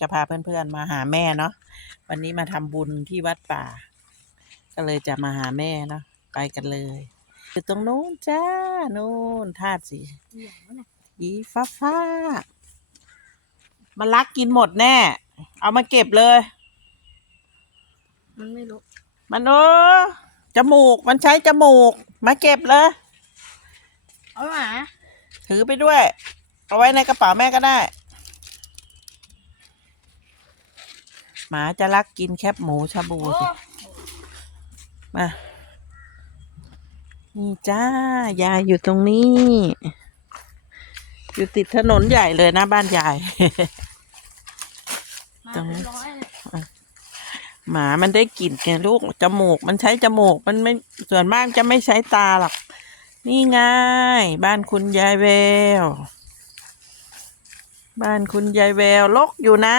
จะพาเพื่อนๆมาหาแม่เนาะวันนี้มาทำบุญที่วัดป่า ก็เลยจะมาหาแม่เนาะไปกันเลยอยู่ตรงนู้นจ้านู้นธาตุสีสีฟ้าฟ้าๆมันลักกินหมดแน่ เอามาเก็บเลย มันไม่รู้ มันเออจมูกมันใช้จมูก มาเก็บเลย เอาหมาถือไปด้วย เอาไว้ในกระเป๋าแม่ก็ได้ หมาจะลักกินแคบหมูชาบูโอ้สิมา นี่จ้ายายอยู่ตรงนี้ อยู่ติดถนนใหญ่เลยนะบ้านยายมาตรงนี้เป็นร้อยเลยหมามันได้กลิ่นไงลูก จมูก มันใช้จมูก มันไม่ ส่วนมากจะไม่ใช้ตาหรอก นี่ไงบ้านคุณยายแวว บ้านคุณยายแววลกอยู่นะ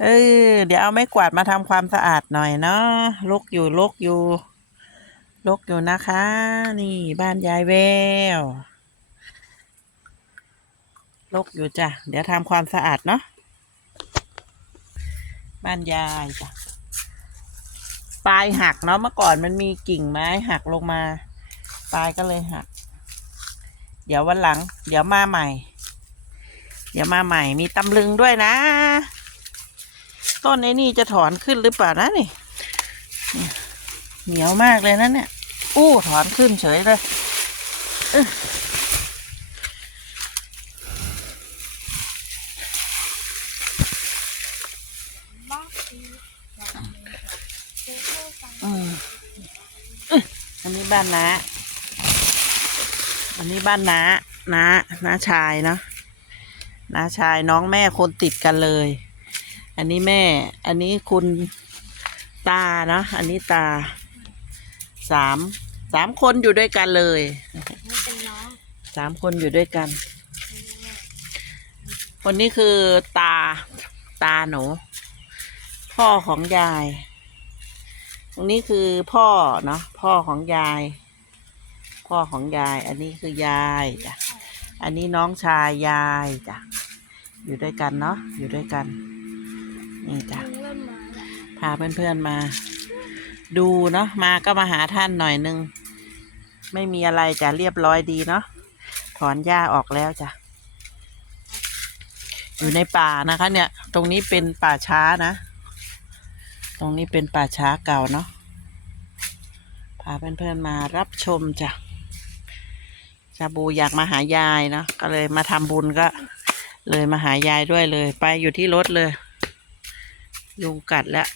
เออเดี๋ยวเอาไม้กวาดมาทำความสะอาดหน่อยเนาะลกอยู่ลกอยู่ลกอยู่นะคะ นี่บ้านยายแววลกอยู่จ้ะ เดี๋ยวทำความสะอาดเนาะบ้านยายจ้ะปลายหักเนาะเมื่อก่อนมันมีกิ่งไม้หักลงมา ปลายก็เลยหัก เดี๋ยววันหลัง เดี๋ยวมาใหม่ เดี๋ยวมาใหม่มีตำลึงด้วยนะ ต้นไอ้นี่จะถอนขึ้นหรือเปล่านะนี่ เหนียวมากเลยนะเนี่ย อู้ถอนขึ้นเฉยเลยอันนี้บ้านน้าอันนี้บ้านน้าน้าน้าชายเนาะน้าชายน้องแม่คนติดกันเลย อันนี้แม่ อันนี้คุณตาเนาะอันนี้ตาสามสามคนอยู่ด้วยกันเลยสามคนอยู่ด้วยกัน คนนี้คือตาตาหนู พ่อของยาย ตรงนี้คือพ่อเนาะพ่อของยาย พ่อของยาย อันนี้คือยายจ้ะอันนี้น้องชายยายจ้ะอยู่ด้วยกันเนาะอยู่ด้วยกัน นี่จ้ะมึงเล่นหมาแหละพาเพื่อนๆมา ดูเนาะมาก็มาหาท่านหน่อยนึง ไม่มีอะไรจะเรียบร้อยดีเนาะถอนหญ้าออกแล้วจ้ะอยู่ในป่านะคะ เนี่ย ตรงนี้เป็นป่าช้านะ ตรงนี้เป็นป่าช้าเก่าเนาะพาเพื่อนๆมารับชมจ้ะชาบูอยากมาหายายเนาะก็เลยมาทำบุญก็ เลยมาหายายด้วยเลย ไปอยู่ที่รถเลย ยุงกัดแล้ว